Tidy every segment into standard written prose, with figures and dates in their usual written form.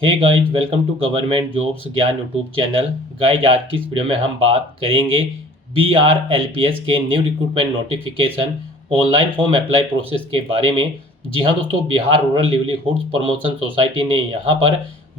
Hey guys, welcome to government jobs ज्ञान YouTube channel. Guys, आज की इस वीडियो में हम बात करेंगे BRLPS के new recruitment notification online form apply process के बारे में। जी हाँ दोस्तों, Bihar rural livelihoods promotion society ने यहाँ पर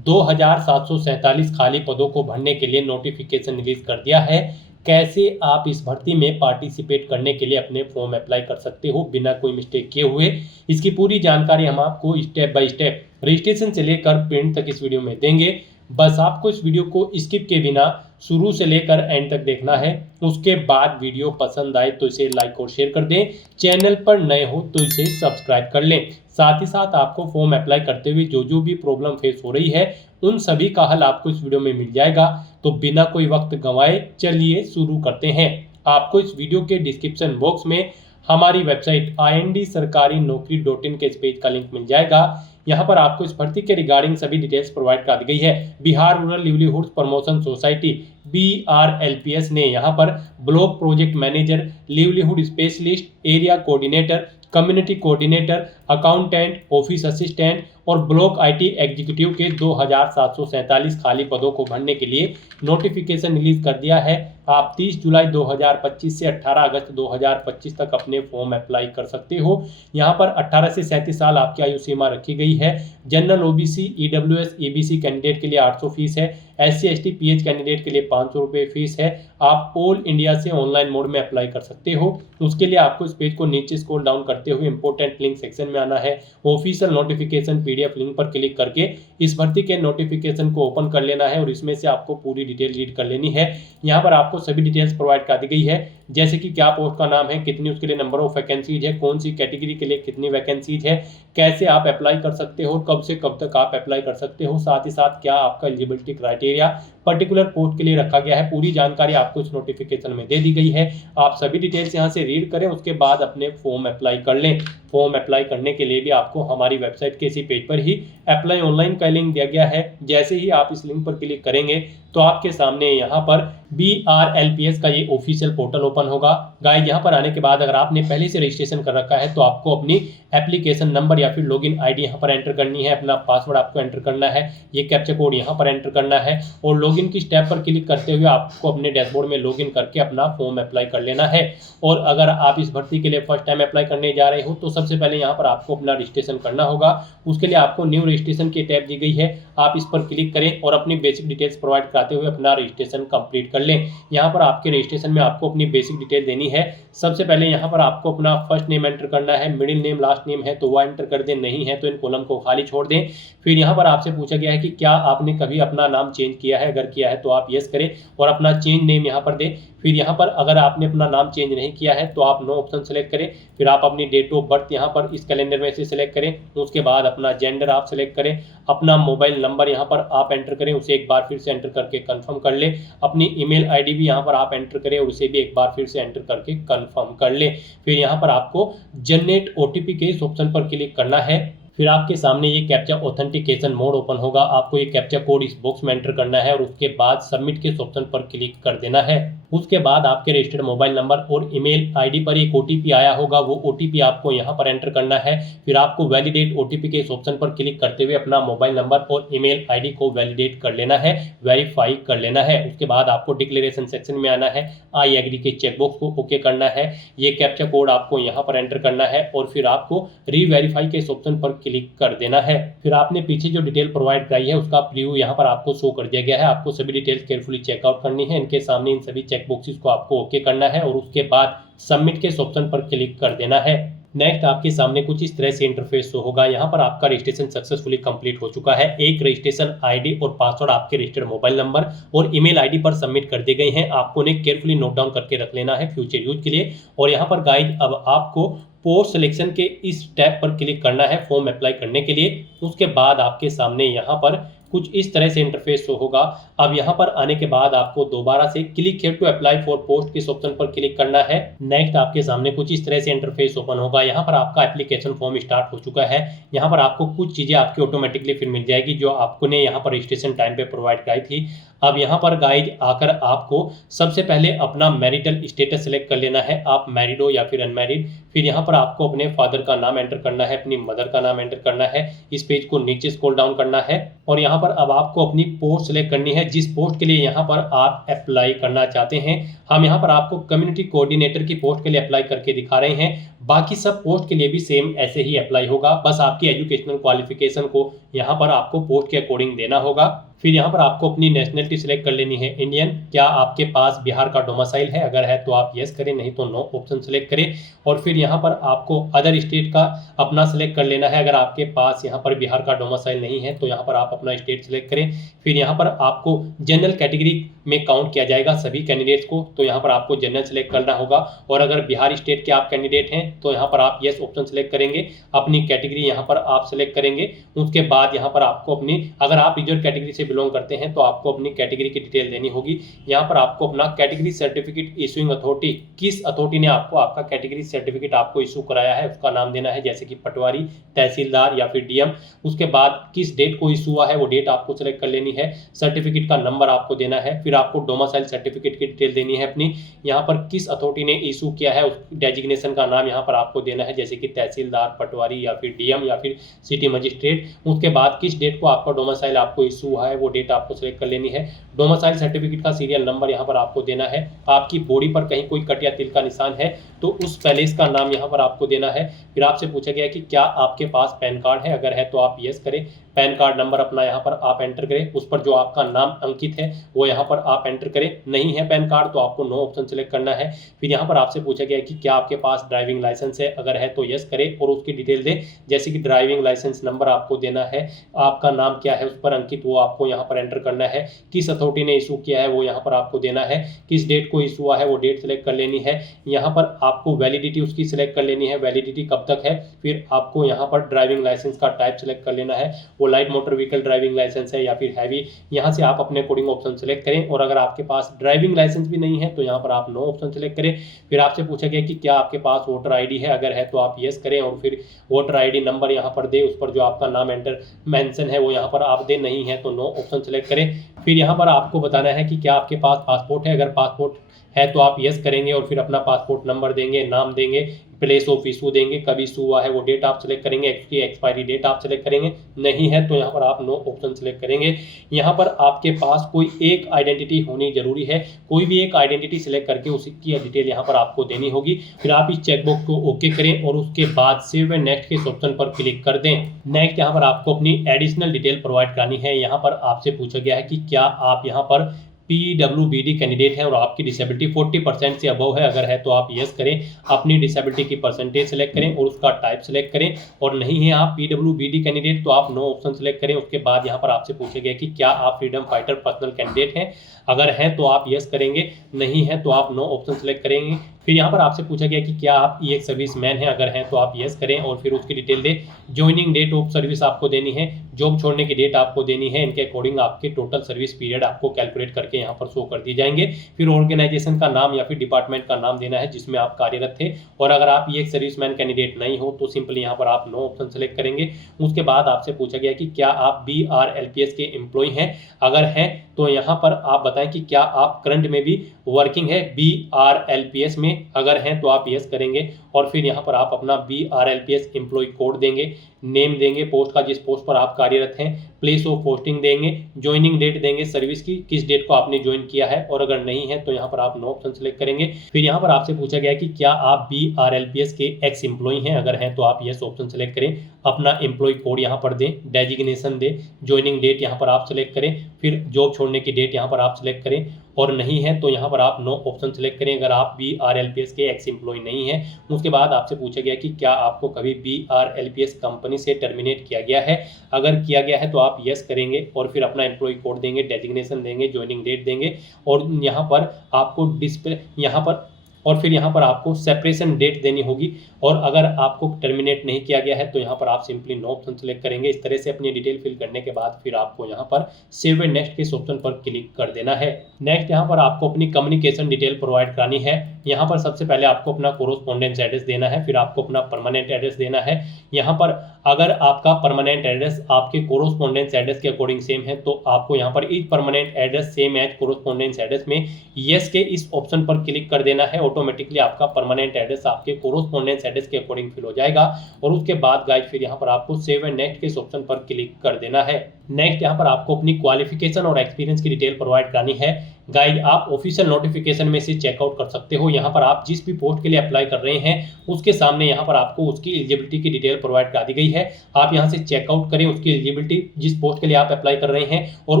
2747 खाली पदों को भरने के लिए नोटिफिकेशन रिलीज कर दिया है। कैसे आप इस भर्ती में पार्टिसिपेट करने के लिए अपने फॉर्म अप्लाई कर सकते हो बिना कोई मिस्टेक किए हुए, इसकी पूरी जानकारी हम आपको स्टेप बाय स्टेप रजिस्ट्रेशन से लेकर प्रिंट तक इस वीडियो में देंगे। बस आपको इस वीडियो को स्किप के बिना शुरू से लेकर एंड तक देखना है। उसके बाद वीडियो पसंद आए तो इसे लाइक और शेयर कर दें। चैनल पर नए हो तो इसे सब्सक्राइब कर लें। साथ ही साथ आपको फॉर्म अप्लाई करते हुए जो भी प्रॉब्लम फेस हो रही है उन सभी का हल आपको इस वीडियो में मिल जाएगा। तो बिना कोई वक्त गंवाए चलिए शुरू करते हैं। आपको इस वीडियो के डिस्क्रिप्शन बॉक्स में हमारी वेबसाइट IND-sarkari-naukri.in के इस पेज का लिंक मिल जाएगा। यहाँ पर आपको इस भर्ती के रिगार्डिंग सभी डिटेल्स प्रोवाइड कर दी गई है। Bihar rural livelihoods promotion society BRLPS ने यहाँ पर block project manager, livelihood specialist, area coordinator, community coordinator, accountant, office assistant और ब्लॉक IT एग्जीक्यूटिव के 2747 खाली पदों को भरने के लिए नोटिफिकेशन रिलीज कर दिया है। आप 30 जुलाई 2025 से 18 अगस्त 2025 तक अपने फॉर्म अप्लाई कर सकते हो। यहाँ पर 18 से 37 साल आपकी आयु सीमा रखी गई है। General OBC, EWS, EBC candidate के लिए 800 फीस है। SC ST PH कैंडिडेट के लिए 500 रुपये फीस है। आप ऑल इंडिया से ऑनलाइन मोड में अप्लाई कर सकते हो। उसके लिए आपको इस पेज को नीचे स्क्रॉल डाउन करते हुए इंपॉर्टेंट लिंक सेक्शन में आना है। ऑफिशियल नोटिफिकेशन PDF लिंक पर क्लिक करके इस भर्ती के नोटिफिकेशन को ओपन कर लेना है और इसमें से आपको पूरी डिटेल रीड कर लेनी है। यहाँ पर आपको सभी डिटेल्स प्रोवाइड कर दी गई है, जैसे कि क्या पोस्ट का नाम है, कितनी उसके लिए नंबर ऑफ वैकेंसीज है, कौन सी कैटेगरी के लिए कितनी वैकेंसीज है, कैसे आप अप्लाई कर सकते हो, कब से कब तक आप अप्लाई कर सकते हो, साथ ही साथ क्या आपका एलिजिबिलिटी क्राइटेरिया पर्टिकुलर पोस्ट के लिए रखा गया है। पूरी जानकारी आपको इस नोटिफिकेशन में दे दी गई है। आप सभी डिटेल्स यहाँ से रीड करें, उसके बाद अपने फॉर्म अप्लाई कर लें। फॉर्म अप्लाई करने के लिए भी आपको हमारी वेबसाइट के इसी पेज पर ही अप्लाई ऑनलाइन का लिंक दिया गया है। जैसे ही आप इस लिंक पर क्लिक करेंगे तो आपके सामने यहाँ पर BRLPS का ये ऑफिशियल पोर्टल ओपन होगा। गाइस, यहाँ पर आने के बाद अगर आपने पहले से रजिस्ट्रेशन कर रखा है तो आपको अपनी एप्लीकेशन नंबर या फिर लॉगिन ID यहाँ पर एंटर करनी है। अपना पासवर्ड आपको एंटर करना है, ये कैप्चा कोड यहाँ पर एंटर करना है और लॉगिन की स्टेप पर क्लिक करते हुए आपको अपने डैशबोर्ड में लॉगिन करके अपना फॉर्म अप्लाई कर लेना है। और अगर आप इस भर्ती के लिए फर्स्ट टाइम अप्लाई करने जा रहे हो तो सबसे पहले यहाँ पर आपको अपना रजिस्ट्रेशन करना होगा। उसके लिए आपको न्यू रजिस्ट्रेशन की टैब दी गई है, आप इस पर क्लिक करें और अपनी बेसिक डिटेल्स प्रोवाइड कराते हुए अपना रजिस्ट्रेशन कंप्लीट कर लें। यहाँ पर आपके रजिस्ट्रेशन में आपको अपनी बेसिक डिटेल देनी है। सबसे पहले यहाँ पर आपको अपना फर्स्ट नेम एंटर करना है, मिडिल नेम, लास्ट नेम है तो वह एंटर कर दें, नहीं है तो इन कॉलम को खाली छोड़ दें। फिर यहाँ पर आपसे पूछा गया है कि क्या आपने कभी अपना नाम चेंज किया है, अगर किया है तो आप यस करें और अपना चेंज नेम यहाँ पर दें। फिर यहाँ पर अगर आपने अपना नाम चेंज नहीं किया है तो आप नो ऑप्शन सेलेक्ट करें। फिर आप अपनी डेट ऑफ बर्थ यहाँ पर इस कैलेंडर में से सिलेक्ट करें। उसके बाद अपना जेंडर आप सिलेक्ट करें। अपना मोबाइल नंबर यहाँ पर आप एंटर करें, उसे एक बार फिर से एंटर करके कंफर्म कर लें। अपनी ईमेल ID भी यहाँ पर आप एंटर करें और उसे भी एक बार फिर से एंटर करके कंफर्म कर लें। फिर यहाँ पर आपको जनरेट OTP के इस ऑप्शन पर क्लिक करना है। फिर आपके सामने ये कैप्चा ऑथेंटिकेशन मोड ओपन होगा। आपको ये कैप्चा कोड इस बॉक्स में एंटर करना है और उसके बाद सबमिट के ऑप्शन पर क्लिक कर देना है। उसके बाद आपके रजिस्टर्ड मोबाइल नंबर और ईमेल ID पर एक OTP आया होगा, वो OTP आपको यहाँ पर एंटर करना है। फिर आपको वैलिडेट OTP के इस ऑप्शन पर क्लिक करते हुए अपना मोबाइल नंबर और ईमेल ID को वैलिडेट कर लेना है, वेरीफाई कर लेना है। उसके बाद आपको डिक्लेरेशन सेक्शन में आना है, आई एग्री के चेकबॉक्स को ओके करना है। ये कैप्चा कोड आपको यहाँ पर एंटर करना है और फिर आपको रीवेरीफाई के इस ऑप्शन पर क्लिक कर देना है। फिर आपने पीछे जो डिटेल प्रोवाइड कराई है उसका प्रीव्यू यहाँ पर आपको शो कर दिया गया है। आपको सभी डिटेल्स केयरफुली चेकआउट करनी है। इनके सामने इन सभी चेक बॉक्सेस को आपको ओके करना है और उसके बाद सबमिट के ऑप्शन पर क्लिक कर देना है। नेक्स्ट आपके सामने कुछ इस तरह से इंटरफेस शो होगा। यहाँ पर आपका रजिस्ट्रेशन सक्सेसफुली कंप्लीट हो चुका है। एक रजिस्ट्रेशन ID और पासवर्ड आपके रजिस्टर्ड मोबाइल नंबर और ईमेल ID पर सबमिट कर दिए गए हैं। आपको उन्हें केयरफुली नोट डाउन करके रख लेना है फ्यूचर यूज के लिए। और यहाँ पर गाइड अब आपको पोस्ट सिलेक्शन के इस टैब पर क्लिक करना है फॉर्म अप्लाई करने के लिए। उसके बाद आपके सामने यहाँ पर कुछ इस तरह से इंटरफेस शो होगा। अब यहाँ पर आने के बाद आपको दोबारा से click here to apply for post किस ऑप्शन पर क्लिक करना है। नेक्स्ट आपके सामने कुछ इस तरह से इंटरफेस ओपन होगा। यहाँ पर आपका एप्लीकेशन फॉर्म स्टार्ट हो चुका है। यहाँ पर आपको कुछ चीजें आपकी ऑटोमेटिकली फिर मिल जाएगी जो आपको ने यहाँ पर रजिस्ट्रेशन टाइम पे प्रोवाइड कराई थी। अब यहाँ पर गाइड आकर आपको सबसे पहले अपना मैरिटल स्टेटस सेलेक्ट कर लेना है, आप मैरिड हो या फिर अनमैरिड। फिर यहाँ पर आपको अपने फादर का नाम एंटर करना है, अपनी मदर का नाम एंटर करना है। इस पेज को नीचे स्क्रॉल डाउन करना है और यहाँ पर अब आपको अपनी पोस्ट सेलेक्ट करनी है, जिस पोस्ट के लिए यहाँ पर आप अप्लाई करना चाहते हैं। हम यहाँ पर आपको कम्युनिटी कोऑर्डिनेटर की पोस्ट के लिए अप्लाई करके दिखा रहे हैं, बाकी सब पोस्ट के लिए भी सेम ऐसे ही अप्लाई होगा, बस आपकी एजुकेशनल क्वालिफिकेशन को यहाँ पर आपको पोस्ट के अकॉर्डिंग देना होगा। फिर यहाँ पर आपको अपनी नेशनलिटी सिलेक्ट कर लेनी है इंडियन। क्या आपके पास बिहार का डोमिसाइल है? अगर है तो आप यस करें, नहीं तो नो ऑप्शन सेलेक्ट करें। और फिर यहाँ पर आपको अदर स्टेट का अपना सेलेक्ट कर लेना है। अगर आपके पास यहाँ पर बिहार का डोमिसाइल नहीं है तो यहाँ पर आप अपना स्टेट सेलेक्ट करें। फिर यहाँ पर आपको जनरल कैटेगरी में काउंट किया जाएगा सभी कैंडिडेट्स को, तो यहाँ पर आपको जनरल सेलेक्ट करना होगा। और अगर बिहार स्टेट के आप कैंडिडेट हैं तो यहाँ पर आप यस ऑप्शन सेलेक्ट करेंगे, अपनी कैटेगरी यहाँ पर आप सेलेक्ट करेंगे। उसके बाद यहाँ पर आपको अपनी, अगर आप रिजर्व कैटेगरी से बिलोंग करते हैं तो आपको अपनी कैटेगरी की डिटेल देनी होगी। यहाँ पर आपको अपना कैटेगरी सर्टिफिकेट इशूइंग अथॉरिटी, किस अथॉरिटी ने आपको आपका कैटेगरी सर्टिफिकेट आपको इशू कराया है उसका नाम देना है, जैसे कि पटवारी, तहसीलदार या फिर डीएम। उसके बाद किस डेट को इशू हुआ है वो डेट आपको सेलेक्ट कर लेनी है। सर्टिफिकेट का नंबर आपको देना है। फिर आपको डोमिसाइल सर्टिफिकेट की डिटेल देनी है अपनी। यहाँ पर किस अथॉरिटी ने इशू किया है उस डेजिग्नेशन का नाम यहाँ पर आपको देना है, जैसे कि तहसीलदार, पटवारी या फिर डीएम या फिर सिटी मजिस्ट्रेट। उसके बाद किस डेट को आपका डोमिसाइल आपको इशू हुआ है वो डेट आपको सेलेक्ट कर लेनी है। डोमिसाइल सर्टिफिकेट का सीरियल नंबर यहाँ पर आपको देना है। आपकी बॉडी पर कहीं कोई कट या तिल का निशान है तो उस पैलेस का नाम यहाँ पर आपको देना है। फिर आपसे पूछा गया कि क्या आपके पास पैन कार्ड है? अगर है तो आप यस करें। पैन कार्ड नंबर अपना यहाँ पर आप एंटर करें, उस पर जो आपका नाम अंकित है वो यहाँ पर आप एंटर करें। नहीं है पैन कार्ड तो आपको नो ऑप्शन सेलेक्ट करना है। फिर यहाँ पर आपसे पूछा गया कि क्या आपके पास ड्राइविंग लाइसेंस है? अगर है तो यस करें और उसकी डिटेल दें, जैसे कि ड्राइविंग लाइसेंस नंबर आपको देना है, आपका नाम क्या है उस पर अंकित वो आपको यहाँ पर एंटर करना है, किस अथॉरिटी ने इशू किया है वो यहाँ पर आपको देना है, किस डेट को इशू हुआ है वो डेट सेलेक्ट कर लेनी है। यहाँ पर आपको वैलिडिटी उसकी सिलेक्ट कर लेनी है, वैलिडिटी कब तक है। फिर आपको यहाँ पर ड्राइविंग लाइसेंस का टाइप सेलेक्ट कर लेना है, वो light motor vehicle driving licence है या फिर हैवी। यहाँ से आप अपने अकॉर्डिंग ऑप्शन सेलेक्ट करें। और अगर आपके पास ड्राइविंग लाइसेंस भी नहीं है तो यहाँ पर आप नो ऑप्शन सेलेक्ट करें। फिर आपसे पूछा गया कि क्या आपके पास वोटर आईडी है? अगर है तो आप यस करें और फिर वोटर आईडी नंबर यहाँ पर दे, उस पर जो आपका नाम एंटर मेंशन है वो यहाँ पर आप दे, नहीं है तो नो ऑप्शन सेलेक्ट करें। फिर यहाँ पर आपको बताना है कि क्या आपके पास पासपोर्ट है? अगर पासपोर्ट है तो आप यस करेंगे और फिर अपना पासपोर्ट नंबर देंगे, नाम देंगे, प्लेस ऑफ इशू देंगे, कब इशू हुआ है वो डेट आप सेलेक्ट करेंगे, उसकी एक्सपायरी डेट आप सेलेक्ट करेंगे। नहीं है तो यहाँ पर आप नो ऑप्शन सेलेक्ट करेंगे। यहाँ पर आपके पास कोई एक आइडेंटिटी होनी जरूरी है, कोई भी एक आइडेंटिटी सेलेक्ट करके उसकी डिटेल यहाँ पर आपको देनी होगी। फिर आप इस चेकबॉक्स को ओके करें और उसके बाद सेव एंड नेक्स्ट के ऑप्शन पर क्लिक कर दें। नेक्स्ट यहाँ पर आपको अपनी एडिशनल डिटेल प्रोवाइड करानी है। यहाँ पर आपसे पूछा गया है कि क्या आप यहाँ पर PWBD कैंडिडेट है और आपकी डिसेबिलिटी 40% से अबव है। अगर है तो आप यस करें, अपनी डिसेबिलिटी की परसेंटेज सेलेक्ट करें और उसका टाइप सेलेक्ट करें। और नहीं है आप PWBD कैंडिडेट तो आप नो ऑप्शन सेलेक्ट करें। उसके बाद यहाँ पर आपसे पूछा गया कि क्या आप फ्रीडम फाइटर पर्सनल कैंडिडेट हैं? अगर है तो आप यस करेंगे, नहीं है तो आप नो ऑप्शन सेलेक्ट करेंगे। फिर यहाँ पर आपसे पूछा गया कि क्या आप एक सर्विस मैन हैं? अगर हैं तो आप यस करें और फिर उसकी डिटेल दें। ज्वाइनिंग डेट ऑफ सर्विस आपको देनी है, जॉब छोड़ने की डेट आपको देनी है। इनके अकॉर्डिंग आपके टोटल सर्विस पीरियड आपको कैलकुलेट करके यहाँ पर शो कर दी जाएंगे। फिर ऑर्गेनाइजेशन का नाम या फिर डिपार्टमेंट का नाम देना है जिसमें आप कार्यरत थे। और अगर आप ये एक सर्विसमैन कैंडिडेट नहीं हो तो सिंपली यहाँ पर आप नो ऑप्शन सेलेक्ट करेंगे। उसके बाद आपसे पूछा गया कि क्या आप BRLPS के एम्प्लॉय हैं? अगर हैं तो यहाँ पर आप बताएं कि क्या आप करंट में भी वर्किंग है BRLPS में। अगर हैं तो आप यस करेंगे और फिर यहाँ पर आप अपना BRLPS एम्प्लॉय कोड देंगे, नेम देंगे पोस्ट का जिस पोस्ट पर आप कार्यरत हैं, प्लेस ऑफ पोस्टिंग देंगे, ज्वाइनिंग डेट देंगे सर्विस की, किस डेट को आपने ज्वाइन किया है। और अगर नहीं है तो यहाँ पर आप नो ऑप्शन सेलेक्ट करेंगे। फिर यहाँ पर आपसे पूछा गया कि क्या आप BRLPS के एक्स एम्प्लॉय हैं? अगर हैं तो आप यस ऑप्शन सेलेक्ट करें, अपना एम्प्लॉय कोड यहाँ पर दें, डेजिग्नेशन दें, ज्वाइनिंग डेट यहाँ पर आप सेलेक्ट करें, फिर जॉब छोड़ने की डेट यहाँ पर आप सेलेक्ट करें। और नहीं है तो यहाँ पर आप नो ऑप्शन सेलेक्ट करें अगर आप BRLPS के एक्स एम्प्लॉय नहीं है। उसके बाद आपसे पूछा गया कि क्या आपको कभी BRLPS कंपनी से टर्मिनेट किया गया है? अगर किया गया है तो आप यस करेंगे और फिर अपना एम्प्लॉय कोड देंगे, डेजिग्नेशन देंगे, ज्वाइनिंग डेट देंगे और यहाँ पर आपको डिस्प्ले यहाँ पर और फिर यहाँ पर आपको सेपरेशन डेट देनी होगी। और अगर आपको टर्मिनेट नहीं किया गया है तो यहाँ पर आप सिंपली नो ऑप्शन सेलेक्ट करेंगे। इस तरह से अपनी डिटेल फिल करने के बाद फिर आपको यहाँ पर सेव एंड नेक्स्ट के ऑप्शन पर क्लिक कर देना है। नेक्स्ट यहाँ पर आपको अपनी कम्युनिकेशन डिटेल प्रोवाइड करानी है। यहाँ पर सबसे पहले आपको अपना कोरोस्पोंडेंस एड्रेस देना है, फिर आपको अपना परमानेंट एड्रेस देना है। यहाँ पर अगर आपका परमानेंट एड्रेस आपके कोरोस्पोंडेंस एड्रेस के अकॉर्डिंग सेम है तो आपको यहाँ पर is permanent address same as correspondence address में यस के इस ऑप्शन पर क्लिक कर देना है। ऑटोमेटिकली आपका परमानेंट एड्रेस आपके कोरोस्पोंडेंस एड्रेस के अकॉर्डिंग फिल हो जाएगा। और उसके बाद गाइस फिर यहाँ पर आपको सेव एंड नेक्स्ट के ऑप्शन पर क्लिक कर देना है। नेक्स्ट यहाँ पर आपको अपनी क्वालिफिकेशन और एक्सपीरियंस की डिटेल प्रोवाइड करनी है। गाइज आप ऑफिशियल नोटिफिकेशन में से चेकआउट कर सकते हो। यहाँ पर आप जिस भी पोस्ट के लिए अप्लाई कर रहे हैं उसके सामने यहाँ पर आपको उसकी एलिजिबिलिटी की डिटेल प्रोवाइड कर दी गई है। आप यहाँ से चेकआउट करें उसकी एलिजिबिलिटी, जिस पोस्ट के लिए आप अप्लाई कर रहे हैं, और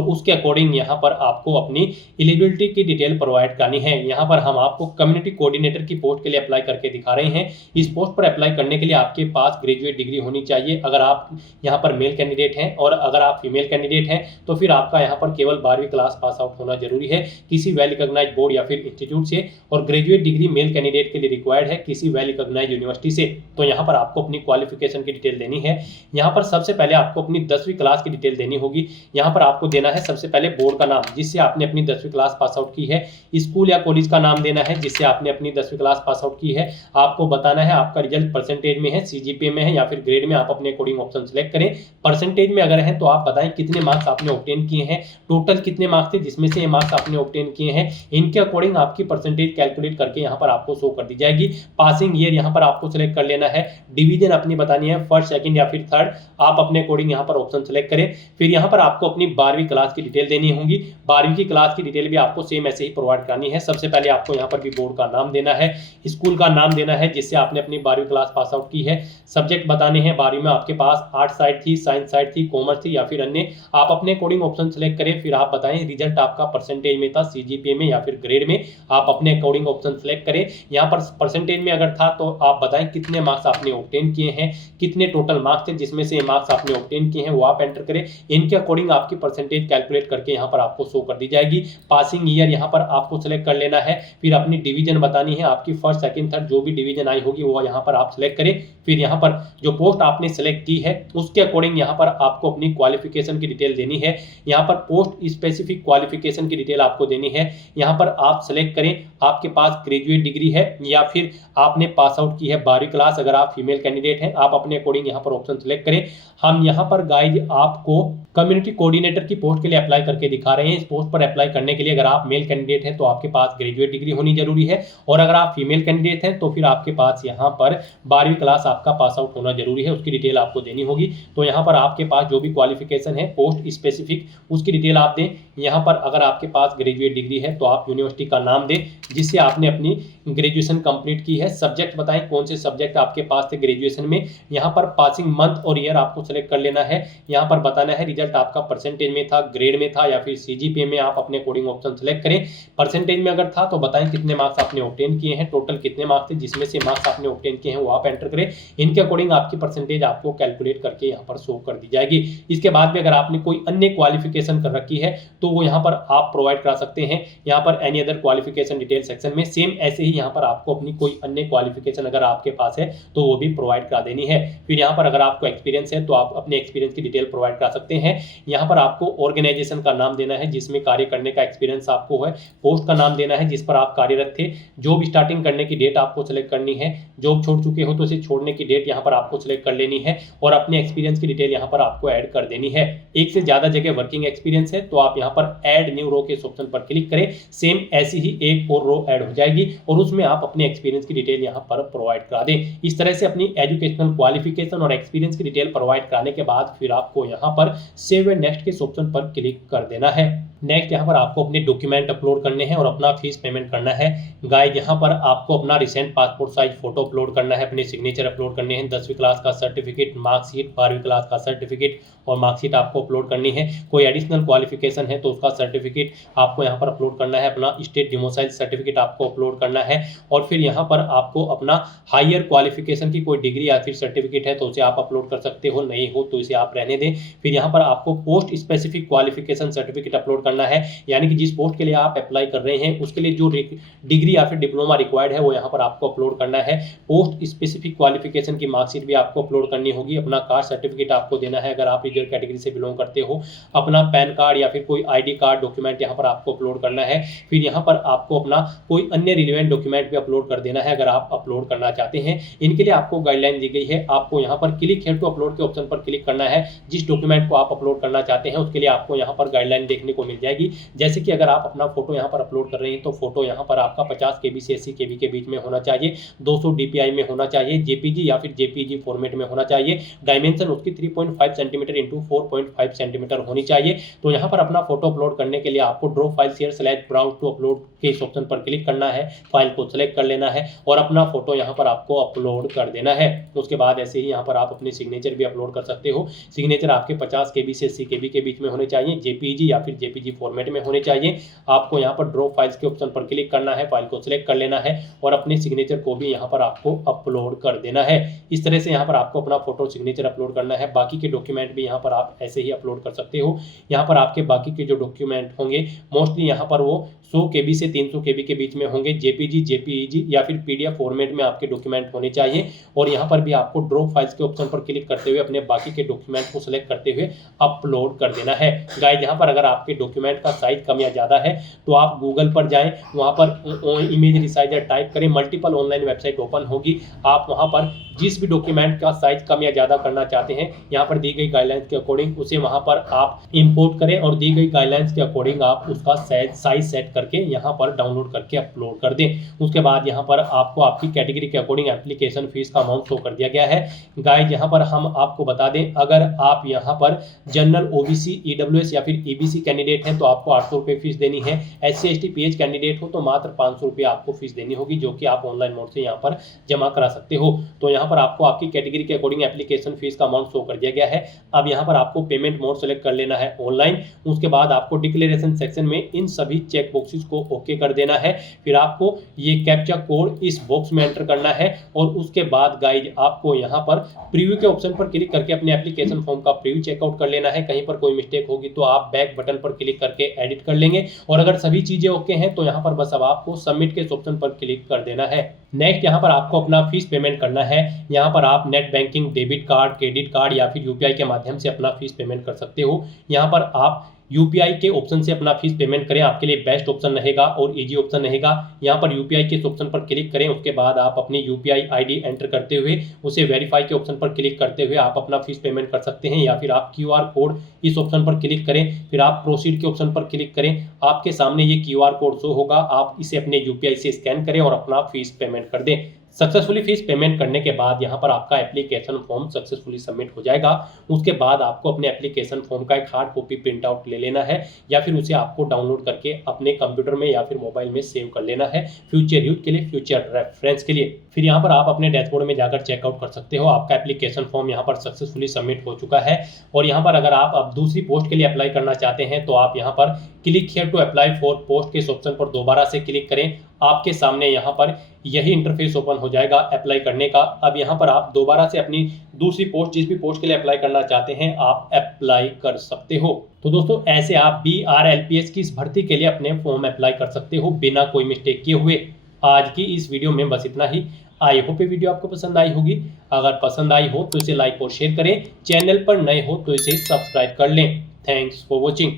उसके अकॉर्डिंग यहाँ पर आपको अपनी एलिजिबिलिटी की डिटेल प्रोवाइड करनी है। यहाँ पर हम आपको कम्युनिटी कोऑर्डिनेटर की पोस्ट के लिए अप्लाई करके दिखा रहे हैं। इस पोस्ट पर अप्लाई करने के लिए आपके पास ग्रेजुएट डिग्री होनी चाहिए अगर आप यहाँ पर मेल कैंडिडेट हैं, और अगर आप फीमेल कैंडिडेट हैं तो फिर आपका यहाँ पर केवल 12वीं क्लास पास आउट होना जरूरी है किसी वेल रिकॉग्नाइज्ड बोर्ड या फिर इंस्टीट्यूट से, और ग्रेजुएट डिग्री मेल कैंडिडेट के लिए रिक्वायर्ड है किसी वेल रिकॉग्नाइज्ड यूनिवर्सिटी से। तो यहाँ पर आपको अपनी क्वालिफिकेशन की डिटेल देनी है। यहाँ पर सबसे पहले आपको अपनी 10वीं क्लास की डिटेल देनी होगी। यहाँ पर आपको देना है सबसे पहले बोर्ड का नाम जिससे आपने अपनी 10वीं क्लास पास आउट की है, स्कूल या कॉलेज का नाम देना है जिससे आपने अपनी 10वीं क्लास पास आउट की है। आपको बताना है आपका रिजल्ट परसेंटेज में है, सीजीपीए में है या फिर ग्रेड में, आप अपने अकॉर्डिंग ऑप्शन सेलेक्ट करें। परसेंटेज में अगर है तो आप बताएं कितने मार्क्स आपने ऑब्टेन किए हैं, टोटल कितने मार्क्स थे जिसमें से ये मार्क्स आपने ऑब्टेन किए हैं। इनके अकॉर्डिंग आपकी परसेंटेज कैलकुलेट करके यहाँ पर आपको शो कर दी जाएगी। पासिंग ईयर यहाँ पर आपको सेलेक्ट कर लेना है। डिवीजन अपनी बतानी है, फर्स्ट, सेकंड या फिर थर्ड, आप अपने अकॉर्डिंग यहाँ पर ऑप्शन सेलेक्ट करें। फिर यहाँ पर आपको अपनी 12वीं क्लास की डिटेल देनी होगी। 12वीं की क्लास की डिटेल भी आपको सेम ऐसे ही प्रोवाइड करनी है। सबसे पहले आपको यहाँ पर भी बोर्ड का नाम देना है, स्कूल का नाम देना है जिससे आपने अपनी 12वीं क्लास पास आउट की है। सब्जेक्ट बताने हैं, 12वीं में आपके पास आर्ट साइड थी, साइंस साइड थी, कॉमर्स थी या फिर अन्य, आप अपने अकॉर्डिंग ऑप्शन सेलेक्ट करें। फिर आप बताएं रिजल्ट आपका परसेंटेज में था, सीजीपीए में या फिर ग्रेड में, आप अपने अकॉर्डिंग ऑप्शन सेलेक्ट करें। यहाँ पर परसेंटेज में अगर था तो आप बताएं कितने मार्क्स आपने ऑब्टेन किए हैं, कितने टोटल मार्क्स थे जिसमें से मार्क्स आपने ऑब्टेन किए हैं वो आप एंटर करें। इनके अकॉर्डिंग आपकी परसेंटेज कैलकुलेट करके यहाँ पर आपको शो कर दी जाएगी। पासिंग ईयर यहाँ पर आपको सेलेक्ट कर लेना है। फिर अपनी डिवीजन बतानी है, आपकी फर्स्ट, सेकंड, थर्ड जो भी डिवीजन आई होगी वो यहाँ पर आप सेलेक्ट करें। फिर यहाँ पर जो पोस्ट आपने सेलेक्ट की है उसके अकॉर्डिंग यहाँ पर आपको अपनी क्वालिफिकेशन की डिटेल देनी है। यहाँ पर पोस्ट स्पेसिफिक क्वालिफिकेशन की डिटेल आपको देनी है। यहाँ पर आप सेलेक्ट करें आपके पास ग्रेजुएट डिग्री है या फिर आपने पास आउट की है 12वीं क्लास। अगर आप फीमेल कैंडिडेट हैं आप अपने अकॉर्डिंग यहाँ पर ऑप्शन सेलेक्ट करें। हम यहाँ पर गाइज आपको कम्युनिटी कोऑर्डिनेटर की पोस्ट के लिए अप्लाई करके दिखा रहे हैं। इस पोस्ट पर अप्लाई करने के लिए अगर आप मेल कैंडिडेट हैं तो आपके पास ग्रेजुएट डिग्री होनी जरूरी है, और अगर आप फीमेल कैंडिडेट हैं तो फिर आपके पास यहाँ पर 12वीं क्लास आपका पास आउट होना जरूरी है, उसकी डिटेल आपको देनी होगी। तो यहाँ पर आपके पास जो भी क्वालिफिकेशन है पोस्ट स्पेसिफिक उसकी डिटेल आप दें। यहाँ पर अगर आपके पास ग्रेजुएट डिग्री है तो आप यूनिवर्सिटी का नाम दें जिससे आपने अपनी ग्रेजुएशन कंप्लीट की है। सब्जेक्ट बताएं कौन से सब्जेक्ट आपके पास थे ग्रेजुएशन में। यहाँ पर पासिंग मंथ और ईयर आपको सेलेक्ट कर लेना है। यहाँ पर बताना है रिजल्ट आपका परसेंटेज में था, ग्रेड में था या फिर सीजीपीए में, आप अपने अकॉर्डिंग ऑप्शन सेलेक्ट करें। परसेंटेज में अगर था तो बताएं कितने मार्क्स आपने ऑब्टेन किए हैं, टोटल कितने मार्क्स थे जिसमें से मार्क्स आपने ऑब्टेन किए हैं वो आप एंटर करें। इनके अकॉर्डिंग आपकी परसेंटेज आपको कैलकुलेट करके यहाँ पर शो कर दी जाएगी। इसके बाद भी अगर आपने कोई अन्य क्वालिफिकेशन कर रखी है तो वो यहाँ पर आप प्रोवाइड करा सकते हैं। यहाँ पर any other qualification detail section में सेम ऐसे ही यहाँ पर आपको अपनी कोई अन्य क्वालिफिकेशन अगर आपके पास है तो वो भी प्रोवाइड करा देनी है। फिर यहाँ पर अगर आपको एक्सपीरियंस है तो आप अपने एक्सपीरियंस की डिटेल प्रोवाइड करा सकते हैं। यहाँ पर आपको ऑर्गेनाइजेशन का नाम देना है जिसमें कार्य करने का एक्सपीरियंस आपको है, पोस्ट का नाम देना है जिस पर आप कार्यरत थे, जॉब स्टार्टिंग करने की डेट आपको सेलेक्ट करनी है, जॉब छोड़ चुके हो तो इसे छोड़ने की डेट यहाँ पर आपको सेलेक्ट कर लेनी है, और अपने एक्सपीरियंस की डिटेल यहाँ पर आपको ऐड कर देनी है। एक से ज्यादा जगह वर्किंग एक्सपीरियंस है तो आप यहाँ पर ऐड न्यू रो के ऑप्शन पर क्लिक करें। सेम ऐसी ही एक और रो ऐड हो जाएगी और उसमें आप अपने एक्सपीरियंस की डिटेल यहाँ पर प्रोवाइड करा दें। इस तरह से अपनी एजुकेशनल क्वालिफिकेशन और एक्सपीरियंस की डिटेल प्रोवाइड कराने के बाद फिर आपको यहाँ पर सेव एंड नेक्स्ट के ऑप्शन पर क्लिक कर देना है। नेक्स्ट यहाँ पर आपको अपने डॉक्यूमेंट अपलोड करने हैं और अपना फीस पेमेंट करना है। गाइस यहाँ पर आपको अपना recent passport size photo upload करना है, अपने सिग्नेचर अपलोड करने हैं, 10वीं क्लास का सर्टिफिकेट, मार्कशीट, 12वीं क्लास का सर्टिफिकेट और मार्कशीट आपको अपलोड करनी है। कोई एडिशनल क्वालिफिकेशन है तो उसका सर्टिफिकेट आपको यहाँ पर अपलोड करना है, अपना स्टेट डिमोसाइल सर्टिफिकेट आपको अपलोड करना है, और फिर यहाँ पर आपको अपना हायर क्वालिफिकेशन की कोई डिग्री या फिर सर्टिफिकेट है तो उसे आप अपलोड कर सकते हो, नहीं हो तो इसे आप रहने दें। फिर यहाँ पर आपको post specific qualification certificate upload करना है, यानी कि जिस पोस्ट के लिए आप अप्लाई कर रहे हैं उसके लिए जो डिग्री या फिर डिप्लोमा रिक्वायर्ड है वो यहाँ पर आपको अपलोड करना है। पोस्ट स्पेसिफिक क्वालिफिकेशन की मार्कशीट भी आपको अपलोड करनी होगी, अपना कास्ट सर्टिफिकेट आपको देना है अगर आप रिजर्व कैटेगरी से बिलोंग करते हो, अपना पैन कार्ड या फिर कोई आईडी कार्ड डॉक्यूमेंट यहाँ पर आपको अपलोड करना है। फिर यहाँ पर आपको अपना कोई अन्य रिलेवेंट डॉक्यूमेंट भी अपलोड कर देना है अगर आप अपलोड करना चाहते हैं। इनके लिए आपको गाइडलाइन दी गई है, आपको यहाँ पर क्लिक हियर टू अपलोड के ऑप्शन पर क्लिक करना है। जिस डॉक्यूमेंट को आप अपलोड करना चाहते हैं उसके लिए आपको यहाँ पर गाइडलाइन देखने को मिल मिल जाएगी। जैसे कि अगर आप अपना फोटो यहाँ पर अपलोड कर रहे हैं तो फोटो यहाँ पर आपका 50 KB से 80 KB के बीच में होना चाहिए, 200 DPI में होना चाहिए, JPG या फिर JPG फॉर्मेट में होना चाहिए, डायमेंशन उसकी 3.5 सेंटीमीटर इंटू 4.5 सेंटीमीटर होनी चाहिए। तो यहाँ पर अपना फोटो अपलोड करने के लिए आपको draw file share / browse to upload के इस ऑप्शन पर क्लिक करना है, फाइल को सिलेक्ट कर लेना है और अपना फोटो यहाँ पर आपको अपलोड कर देना है। उसके बाद ऐसे ही यहाँ पर आप अपने सिग्नेचर भी अपलोड कर सकते हो। सिग्नेचर आपके 50 KB से 80 KB के बीच में होने चाहिए, JPG या फिर JPG फॉर्मेट में होने चाहिए। आपको यहाँ पर ड्रॉ फाइल्स के ऑप्शन पर क्लिक करना है, फाइल को सिलेक्ट कर लेना है और अपने सिग्नेचर को भी यहाँ पर आपको अपलोड कर देना है। इस तरह से यहाँ पर आपको अपना फोटो सिग्नेचर अपलोड करना है। बाकी के डॉक्यूमेंट भी यहाँ पर आप ऐसे ही अपलोड कर सकते हो। यहाँ पर आपके बाकी के जो डॉक्यूमेंट होंगे मोस्टली यहाँ पर वो 100 KB से 300 KB के बीच में होंगे। JPG, JPEG या फिर PDF फॉर्मेट में आपके डॉक्यूमेंट होने चाहिए और यहाँ पर भी आपको ड्रॉ फाइल्स के ऑप्शन पर क्लिक करते हुए अपने बाकी के डॉक्यूमेंट को सिलेक्ट करते हुए अपलोड कर देना है। गाइस, यहाँ पर अगर आपके डॉक्यूमेंट का साइज कम या ज़्यादा है तो आप गूगल पर जाएं, वहाँ पर इमेज रिसाइजर टाइप करें, मल्टीपल ऑनलाइन वेबसाइट ओपन होगी। आप वहाँ पर जिस भी डॉक्यूमेंट का साइज कम या ज़्यादा करना चाहते हैं यहाँ पर दी गई गाइडलाइंस के अकॉर्डिंग उसे वहाँ पर आप इंपोर्ट करें और दी गई गाइडलाइंस के अकॉर्डिंग आप उसका साइज सेट करके यहाँ पर डाउनलोड करके अपलोड कर दें। उसके बाद यहाँ पर आपको आपकी कैटेगरी के अकॉर्डिंग एप्लीकेशन फीस का अमाउंट शो कर दिया गया है। गाइस, यहाँ पर हम आपको बता दें, अगर आप यहाँ पर जनरल, OBC, EWS या फिर EBC कैंडिडेट हैं तो आपको 800 रुपये फीस देनी है। SC, ST, PH कैंडिडेट हो तो मात्र 500 रुपये आपको फीस देनी होगी, जो कि आप ऑनलाइन मोड से यहाँ पर जमा करा सकते हो। तो यहाँ पर आपको आपकी कैटेगरी के अकॉर्डिंग एप्लीकेशन फीस का अमाउंट शो कर दिया गया है। अब यहाँ पर आपको पेमेंट मोड सेलेक्ट कर लेना है ऑनलाइन। उसके बाद आपको डिक्लेरेशन सेक्शन में इन सभी चेक बॉक्सेस को ओके कर देना है। फिर आपको ये कैप्चा कोड इस बॉक्स में एंटर करना है और उसके बाद गाइज आपको यहाँ पर प्रीव्यू के ऑप्शन पर क्लिक करके अपने एप्लीकेशन फॉर्म का प्रीव्यू चेकआउट कर लेना है। कहीं पर कोई मिस्टेक होगी तो आप बैक बटन पर क्लिक करके एडिट कर लेंगे और अगर सभी चीजें ओके हैं तो यहाँ पर बस अब आपको सबमिट के ऑप्शन पर क्लिक कर देना है। नेक्स्ट यहाँ पर आपको अपना फीस पेमेंट करना है। यहाँ पर आप net banking, debit card, credit card या फिर UPI के माध्यम से अपना फीस पेमेंट कर सकते हो। यहाँ पर आप UPI के ऑप्शन से अपना फीस पेमेंट करें, आपके लिए बेस्ट ऑप्शन रहेगा और इजी ऑप्शन रहेगा। यहाँ पर UPI के ऑप्शन पर क्लिक करें, उसके बाद आप अपनी UPI ID एंटर करते हुए उसे वेरीफाई के ऑप्शन पर क्लिक करते हुए आप अपना फीस पेमेंट कर सकते हैं। या फिर आप QR कोड इस ऑप्शन पर क्लिक करें, फिर आप प्रोसीड के ऑप्शन पर क्लिक करें। आपके सामने ये QR कोड शो होगा, आप इसे अपने UPI से स्कैन करें और अपना फीस पेमेंट कर दें। सक्सेसफुली फीस पेमेंट करने के बाद यहाँ पर आपका एप्लीकेशन फॉर्म सक्सेसफुली सबमिट हो जाएगा। उसके बाद आपको अपने एप्लीकेशन फॉर्म का एक हार्ड कॉपी प्रिंट आउट ले लेना है या फिर उसे आपको डाउनलोड करके अपने कंप्यूटर में या फिर मोबाइल में सेव कर लेना है, फ्यूचर यूज के लिए, फ्यूचर रेफरेंस के लिए। फिर यहाँ पर आप अपने डैशबोर्ड में जाकर चेकआउट कर सकते हो, आपका एप्लीकेशन फॉर्म यहाँ पर सक्सेसफुली सबमिट हो चुका है। और यहाँ पर अगर आप अब दूसरी पोस्ट के लिए अप्लाई करना चाहते हैं तो आप यहाँ पर click here to apply for post के ऑप्शन पर दोबारा से क्लिक करें। आपके सामने यहाँ पर यही इंटरफेस ओपन हो जाएगा अप्लाई करने का। अब यहाँ पर आप दोबारा से अपनी दूसरी पोस्ट, जिस भी पोस्ट के लिए अप्लाई करना चाहते हैं, आप अप्लाई कर सकते हो। तो दोस्तों, ऐसे आप BRLPS की इस भर्ती के लिए अपने फॉर्म अप्लाई कर सकते हो बिना कोई मिस्टेक किए हुए। आज की इस वीडियो में बस इतना ही। आई होप ये वीडियो आपको पसंद आई होगी। अगर पसंद आई हो तो इसे लाइक और शेयर करें, चैनल पर नए हो तो इसे सब्सक्राइब कर लें। Thanks for watching.